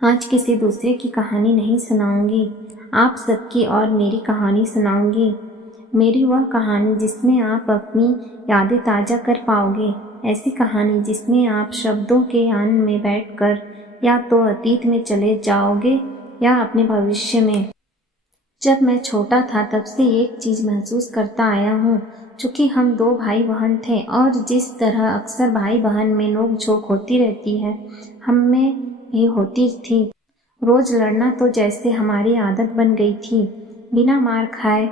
आज किसी दूसरे की कहानी नहीं सुनाऊंगी, आप सबकी और मेरी कहानी सुनाऊंगी। मेरी वह कहानी जिसमें आप अपनी यादें ताज़ा कर पाओगे, ऐसी कहानी जिसमें आप शब्दों के यान में बैठकर या तो अतीत में चले जाओगे या अपने भविष्य में। जब मैं छोटा था तब से एक चीज़ महसूस करता आया हूँ। चूँकि हम दो भाई बहन थे और जिस तरह अक्सर भाई बहन में नोक झोंक होती रहती है, हम में भी होती थी। रोज़ लड़ना तो जैसे हमारी आदत बन गई थी, बिना मार खाए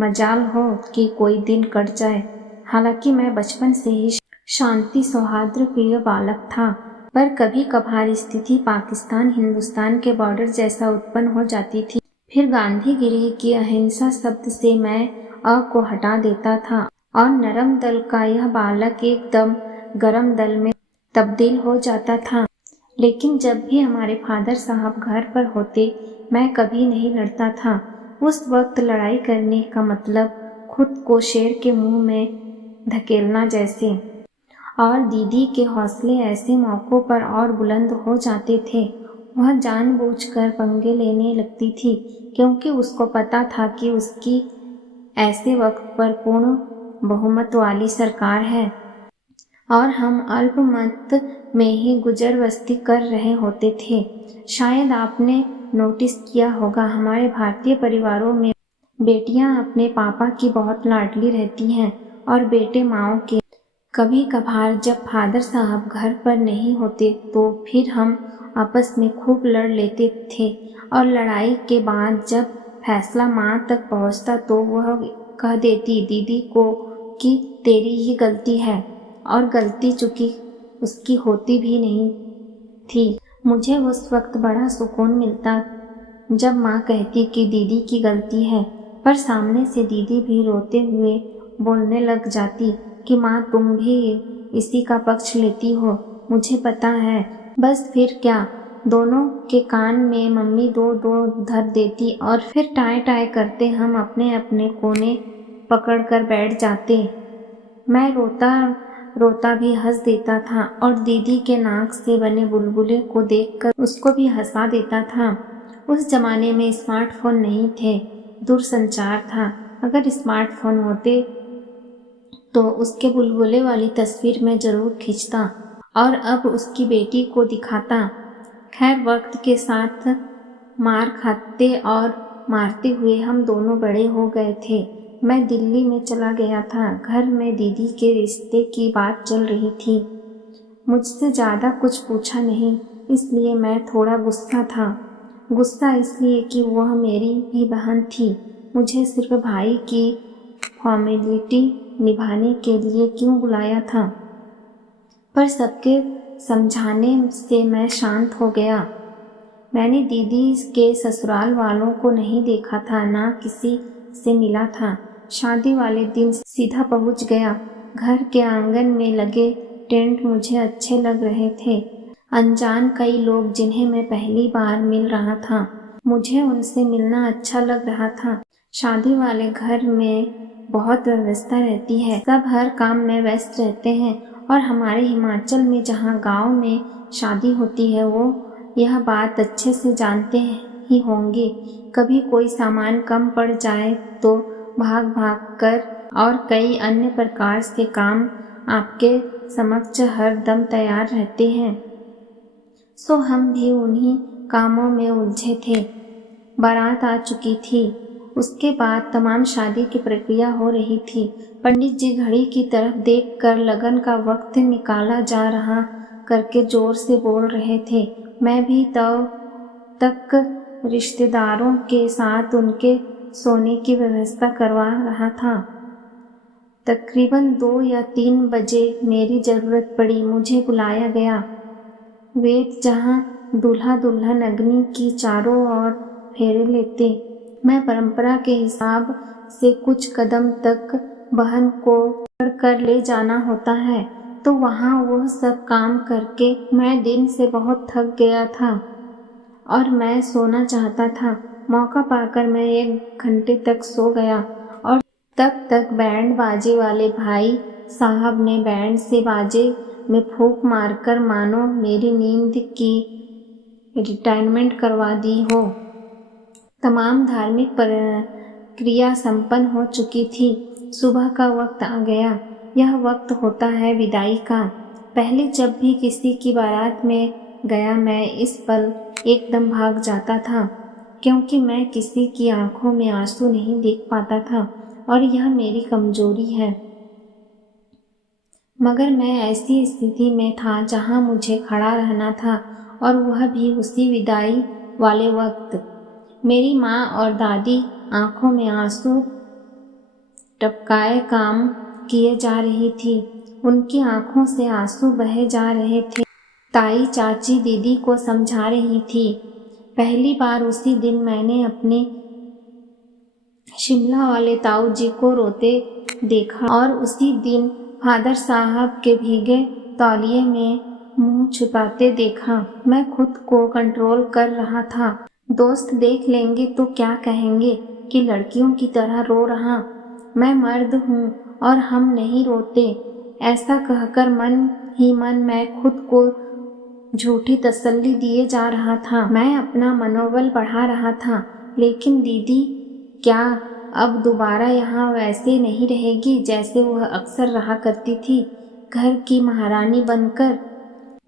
मजाल हो कि कोई दिन कट जाए। हालांकि मैं बचपन से ही शांति सौहार्द प्रिय बालक था, पर कभी कभार स्थिति पाकिस्तान हिंदुस्तान के बॉर्डर जैसा उत्पन्न हो जाती थी। फिर गांधीगिरी की अहिंसा शब्द से मैं अ को हटा देता था और नरम दल का यह बालक एकदम गरम दल में तब्दील हो जाता था। लेकिन जब भी हमारे फादर साहब घर पर होते, मैं कभी नहीं लड़ता था। उस वक्त लड़ाई करने का मतलब खुद को शेर के मुंह में धकेलना जैसे। और दीदी के हौसले ऐसे मौक़ों पर और बुलंद हो जाते थे। वह जानबूझकर पंगे लेने लगती थी, क्योंकि उसको पता था कि उसकी ऐसे वक्त पर पूर्ण बहुमत वाली सरकार है और हम अल्पमत में ही गुजर बसती कर रहे होते थे। शायद आपने नोटिस किया होगा, हमारे भारतीय परिवारों में बेटियां अपने पापा की बहुत लाडली रहती हैं और बेटे माओ के। कभी कभार जब फादर साहब घर पर नहीं होते तो फिर हम आपस में खूब लड़ लेते थे और लड़ाई के बाद जब फैसला माँ तक पहुँचता तो वह कह देती दीदी को कि तेरी ही गलती है, और गलती चूँकि उसकी होती भी नहीं थी। मुझे उस वक्त बड़ा सुकून मिलता जब माँ कहती कि दीदी की गलती है, पर सामने से दीदी भी रोते हुए बोलने लग जाती कि माँ तुम भी इसी का पक्ष लेती हो, मुझे पता है। बस फिर क्या, दोनों के कान में मम्मी दो दो धर देती और फिर टाए टाए करते हम अपने अपने कोने पकड़ कर बैठ जाते। मैं रोता रोता भी हंस देता था और दीदी के नाक से बने बुलबुले को देखकर उसको भी हंसा देता था। उस जमाने में स्मार्टफोन नहीं थे, दूरसंचार था। अगर स्मार्टफोन होते तो उसके बुलबुले वाली तस्वीर मैं जरूर खींचता और अब उसकी बेटी को दिखाता। खैर, वक्त के साथ मार खाते और मारते हुए हम दोनों बड़े हो गए थे। मैं दिल्ली में चला गया था। घर में दीदी के रिश्ते की बात चल रही थी। मुझसे ज़्यादा कुछ पूछा नहीं, इसलिए मैं थोड़ा गुस्सा था। गुस्सा इसलिए कि वह मेरी भी बहन थी। मुझे सिर्फ भाई की फॉर्मेलिटी निभाने के लिए क्यों बुलाया था। पर सबके समझाने से मैं शांत हो गया। मैंने दीदी के ससुराल वालों को नहीं देखा था, ना किसी से मिला था। शादी वाले दिन सीधा पहुंच गया। घर के आंगन में लगे टेंट मुझे अच्छे लग रहे थे। अनजान कई लोग जिन्हें मैं पहली बार मिल रहा था, मुझे उनसे मिलना अच्छा लग रहा था। शादी वाले घर में बहुत व्यवस्था रहती है, सब हर काम में व्यस्त रहते हैं और हमारे हिमाचल में जहाँ गांव में शादी होती है वो यह बात अच्छे से जानते ही होंगे। कभी कोई सामान कम पड़ जाए तो भाग भाग कर और कई अन्य प्रकार से काम आपके समक्ष हर दम तैयार रहते हैं। सो हम भी उन्हीं कामों में उलझे थे। बारात आ चुकी थी। उसके बाद तमाम शादी की प्रक्रिया हो रही थी। पंडित जी घड़ी की तरफ देखकर लगन का वक्त निकाला जा रहा करके जोर से बोल रहे थे। मैं भी तक रिश्तेदारों के साथ उनके सोने की व्यवस्था करवा रहा था। तकरीबन 2 या 3 बजे मेरी ज़रूरत पड़ी। मुझे बुलाया गया। वेद जहाँ दूल्हा दुल्हन अग्नि की चारों ओर फेरे लेते, मैं परंपरा के हिसाब से कुछ कदम तक बहन को कर ले जाना होता है, तो वहाँ वह सब काम करके मैं दिन से बहुत थक गया था और मैं सोना चाहता था। मौका पाकर मैं 1 घंटे तक सो गया और तब तक बैंड बाजे वाले भाई साहब ने बैंड से बाजे में फूंक मारकर मानो मेरी नींद की रिटायरमेंट करवा दी हो। तमाम धार्मिक क्रिया संपन्न हो चुकी थी। सुबह का वक्त आ गया। यह वक्त होता है विदाई का। पहले जब भी किसी की बारात में गया मैं इस पल एकदम भाग जाता था, क्योंकि मैं किसी की आंखों में आंसू नहीं देख पाता था और यह मेरी कमजोरी है। मगर मैं ऐसी स्थिति में था जहां मुझे खड़ा रहना था, और वह भी उसी विदाई वाले वक्त। मेरी माँ और दादी आंखों में आंसू टपकाए काम किए जा रही थी। उनकी आंखों से आंसू बहे जा रहे थे। ताई चाची दीदी को समझा रही थी। पहली बार उसी दिन मैंने अपने शिमला वाले ताऊ जी को रोते देखा, और उसी दिन फादर साहब के भीगे तौलिए में मुंह छुपाते देखा। मैं खुद को कंट्रोल कर रहा था। दोस्त देख लेंगे तो क्या कहेंगे कि लड़कियों की तरह रो रहा। मैं मर्द हूँ और हम नहीं रोते, ऐसा कहकर मन ही मन मैं खुद को झूठी तसल्ली दिए जा रहा था। मैं अपना मनोबल बढ़ा रहा था। लेकिन दीदी क्या अब दोबारा यहाँ वैसे नहीं रहेगी जैसे वह अक्सर रहा करती थी, घर की महारानी बनकर?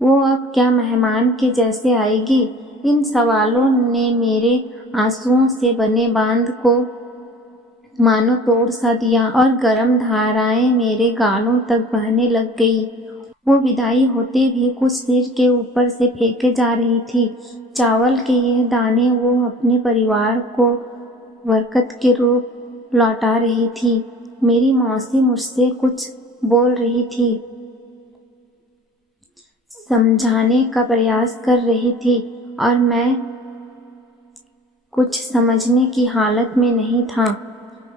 वो अब क्या मेहमान के जैसे आएगी? इन सवालों ने मेरे आंसुओं से बने बांध को मानो तोड़ सा दिया और गर्म धाराएं मेरे गालों तक बहने लग गई। वो विदाई होते भी कुछ सिर के ऊपर से फेंके जा रही थी। चावल के यह दाने वो अपने परिवार को बरकत के रूप लौटा रही थी। मेरी मौसी मुझसे कुछ बोल रही थी, समझाने का प्रयास कर रही थी, और मैं कुछ समझने की हालत में नहीं था।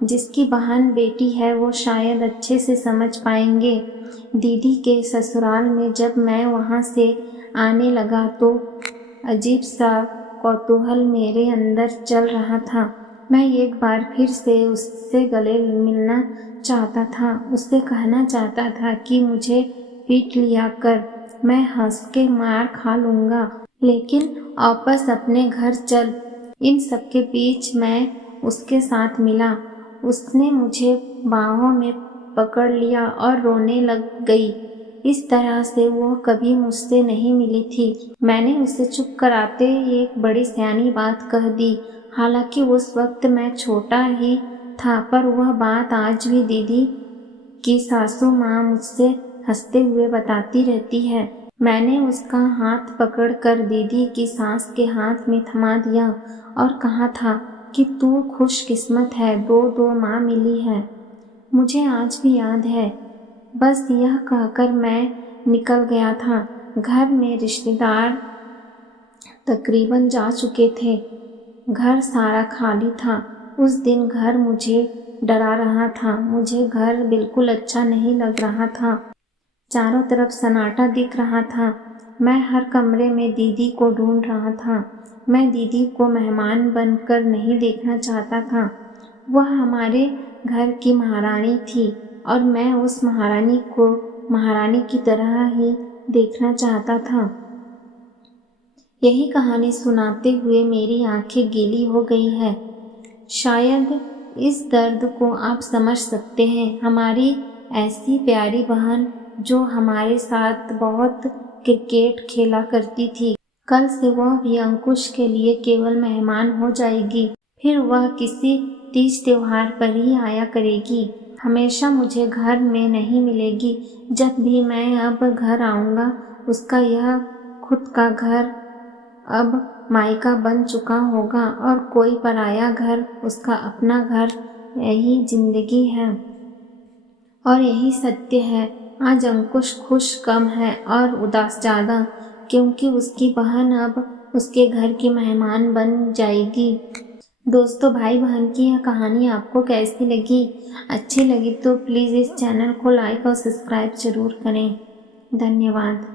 जिसकी बहन बेटी है वो शायद अच्छे से समझ पाएंगे। दीदी के ससुराल में जब मैं वहाँ से आने लगा तो अजीब सा कौतूहल मेरे अंदर चल रहा था। मैं एक बार फिर से उससे गले मिलना चाहता था, उससे कहना चाहता था कि मुझे पीट लिया कर, मैं हंस के मार खा लूँगा, लेकिन वापस अपने घर चल। इन सबके बीच मैं उसके साथ मिला। उसने मुझे बाहों में पकड़ लिया और रोने लग गई। इस तरह से वो कभी मुझसे नहीं मिली थी। मैंने उसे चुप कराते एक बड़ी सयानी बात कह दी। हालांकि उस वक्त मैं छोटा ही था, पर वह बात आज भी दीदी की सासू माँ मुझसे हंसते हुए बताती रहती है। मैंने उसका हाथ पकड़कर दीदी की सास के हाथ में थमा दिया और कहा था कि तू खुशकिस्मत है, दो माँ मिली है। मुझे आज भी याद है। बस यह कहकर मैं निकल गया था। घर में रिश्तेदार तकरीबन जा चुके थे। घर सारा खाली था। उस दिन घर मुझे डरा रहा था। मुझे घर बिल्कुल अच्छा नहीं लग रहा था। चारों तरफ सन्नाटा दिख रहा था। मैं हर कमरे में दीदी को ढूंढ रहा था। मैं दीदी को मेहमान बनकर नहीं देखना चाहता था। वह हमारे घर की महारानी थी और मैं उस महारानी को महारानी की तरह ही देखना चाहता था। यही कहानी सुनाते हुए मेरी आंखें गीली हो गई है। शायद इस दर्द को आप समझ सकते हैं। हमारी ऐसी प्यारी बहन जो हमारे साथ बहुत क्रिकेट खेला करती थी, कल से वह भी अंकुश के लिए केवल मेहमान हो जाएगी। फिर वह किसी तीज त्योहार पर ही आया करेगी। हमेशा मुझे घर में नहीं मिलेगी। जब भी मैं अब घर आऊँगा उसका यह खुद का घर अब मायका बन चुका होगा और कोई पराया घर उसका अपना घर। यही जिंदगी है और यही सत्य है। आज अंकुश खुश कम है और उदास ज़्यादा, क्योंकि उसकी बहन अब उसके घर की मेहमान बन जाएगी। दोस्तों, भाई बहन की यह कहानी आपको कैसी लगी? अच्छी लगी तो प्लीज़ इस चैनल को लाइक और सब्सक्राइब ज़रूर करें। धन्यवाद।